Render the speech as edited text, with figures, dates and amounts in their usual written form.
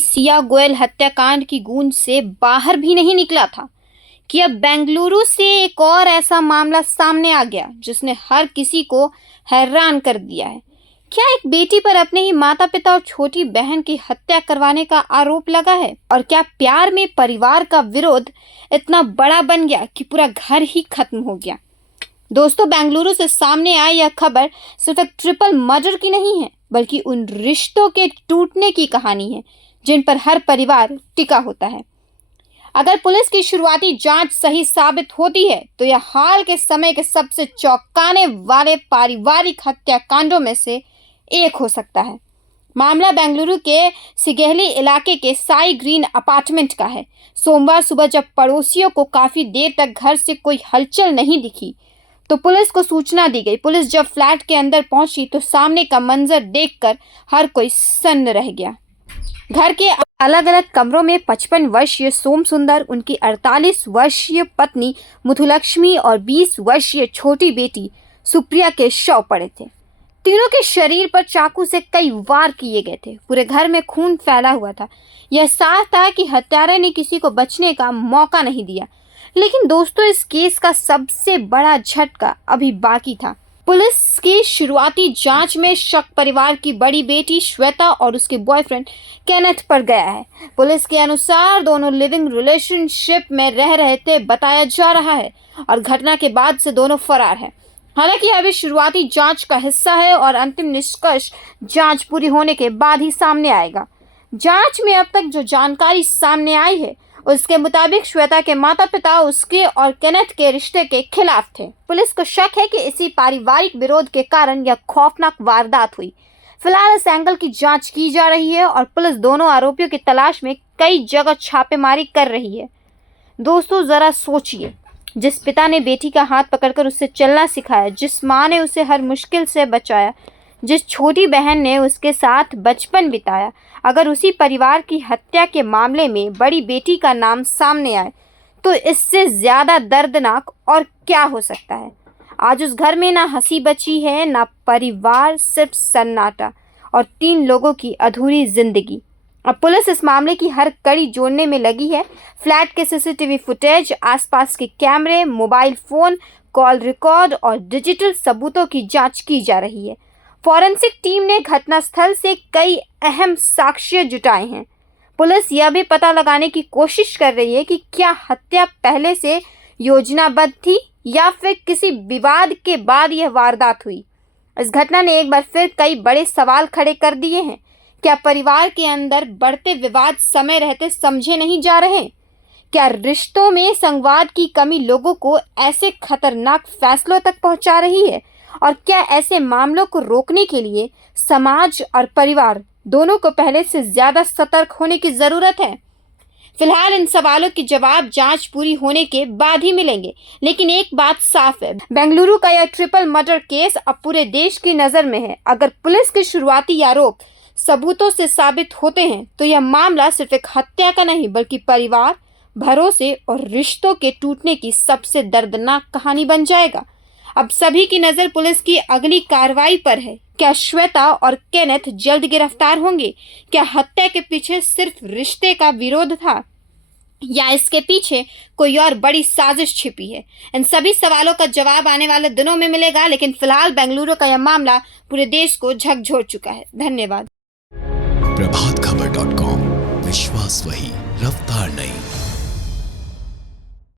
सिया गोयल हत्याकांड की गूंज से बाहर भी नहीं निकला था कि अब बेंगलुरु से एक और ऐसा मामला सामने आ गया जिसने हर किसी को हैरान कर दिया है। क्या एक बेटी पर अपने ही माता पिता और छोटी बहन की हत्या करवाने का आरोप लगा है? और क्या प्यार में परिवार का विरोध इतना बड़ा बन गया कि पूरा घर ही खत्म हो गया? दोस्तों, बेंगलुरु से सामने आई यह खबर सिर्फ एक ट्रिपल मर्डर की नहीं है, बल्कि उन रिश्तों के टूटने की कहानी है जिन पर हर परिवार टिका होता है। अगर पुलिस की शुरुआती जांच सही साबित होती है तो यह हाल के समय के सबसे चौंकाने वाले पारिवारिक हत्याकांडों में से एक हो सकता है। मामला बेंगलुरु के सिगेली इलाके के साई ग्रीन अपार्टमेंट का है। सोमवार सुबह जब पड़ोसियों को काफी देर तक घर से कोई हलचल नहीं दिखी तो पुलिस को सूचना दी गई। पुलिस जब फ्लैट के अंदर पहुंची तो सामने का मंजर देखकर हर कोई सन्न रह गया। घर के अलग अलग कमरों में 55 वर्षीय सोम सुंदर, उनकी 48 वर्षीय पत्नी मुथुलक्ष्मी और 20 वर्षीय छोटी बेटी सुप्रिया के शव पड़े थे। तीनों के शरीर पर चाकू से कई वार किए गए थे। पूरे घर में खून फैला हुआ था। यह साफ था कि हत्यारे ने किसी को बचने का मौका नहीं दिया। लेकिन दोस्तों, इस केस का सबसे बड़ा झटका अभी बाकी था। पुलिस की शुरुआती जांच में शक परिवार की बड़ी बेटी श्वेता और उसके बॉयफ्रेंड केनेथ पर गया है। पुलिस के अनुसार दोनों लिविंग रिलेशनशिप में रह रहे थे बताया जा रहा है और घटना के बाद से दोनों फरार हैं। हालांकि अभी शुरुआती जांच का हिस्सा है और अंतिम निष्कर्ष जांच पूरी होने के बाद ही सामने आएगा। जांच में अब तक जो जानकारी सामने आई है उसके मुताबिक श्वेता के माता पिता उसके और केनेथ के रिश्ते के खिलाफ थे। पुलिस को शक है कि इसी पारिवारिक विरोध के कारण यह खौफनाक वारदात हुई। फिलहाल इस एंगल की जांच की जा रही है और पुलिस दोनों आरोपियों की तलाश में कई जगह छापेमारी कर रही है। दोस्तों, जरा सोचिए, जिस पिता ने बेटी का हाथ पकड़कर उसे चलना सिखाया, जिस माँ ने उसे हर मुश्किल से बचाया, जिस छोटी बहन ने उसके साथ बचपन बिताया, अगर उसी परिवार की हत्या के मामले में बड़ी बेटी का नाम सामने आए तो इससे ज़्यादा दर्दनाक और क्या हो सकता है। आज उस घर में ना हंसी बची है, ना परिवार, सिर्फ सन्नाटा और 3 लोगों की अधूरी जिंदगी। अब पुलिस इस मामले की हर कड़ी जोड़ने में लगी है। फ्लैट के सीसीटीवी फुटेज, आसपास के कैमरे, मोबाइल फ़ोन, कॉल रिकॉर्ड और डिजिटल सबूतों की जांच की जा रही है। फॉरेंसिक टीम ने घटनास्थल से कई अहम साक्ष्य जुटाए हैं। पुलिस यह भी पता लगाने की कोशिश कर रही है कि क्या हत्या पहले से योजनाबद्ध थी या फिर किसी विवाद के बाद यह वारदात हुई। इस घटना ने एक बार फिर कई बड़े सवाल खड़े कर दिए हैं। क्या परिवार के अंदर बढ़ते विवाद समय रहते समझे नहीं जा रहे? क्या रिश्तों में संवाद की कमी लोगों को ऐसे खतरनाक फैसलों तक पहुंचा रही है? और क्या ऐसे मामलों को रोकने के लिए समाज और परिवार दोनों को पहले से ज्यादा सतर्क होने की जरूरत है? फिलहाल इन सवालों के जवाब जांच पूरी होने के बाद ही मिलेंगे। लेकिन एक बात साफ है, बेंगलुरु का यह ट्रिपल मर्डर केस अब पूरे देश की नजर में है। अगर पुलिस के शुरुआती आरोप सबूतों से साबित होते हैं तो यह मामला सिर्फ एक हत्या का नहीं, बल्कि परिवार, भरोसे और रिश्तों के टूटने की सबसे दर्दनाक कहानी बन जाएगा। अब सभी की नजर पुलिस की अगली कार्रवाई पर है। क्या श्वेता और केनेथ जल्द गिरफ्तार होंगे? क्या हत्या के पीछे सिर्फ रिश्ते का विरोध था या इसके पीछे कोई और बड़ी साजिश छिपी है? इन सभी सवालों का जवाब आने वाले दिनों में मिलेगा। लेकिन फिलहाल बेंगलुरु का यह मामला पूरे देश को झकझोर चुका है। धन्यवाद। प्रभातखबर.com, विश्वास वही, रफ्तार नहीं।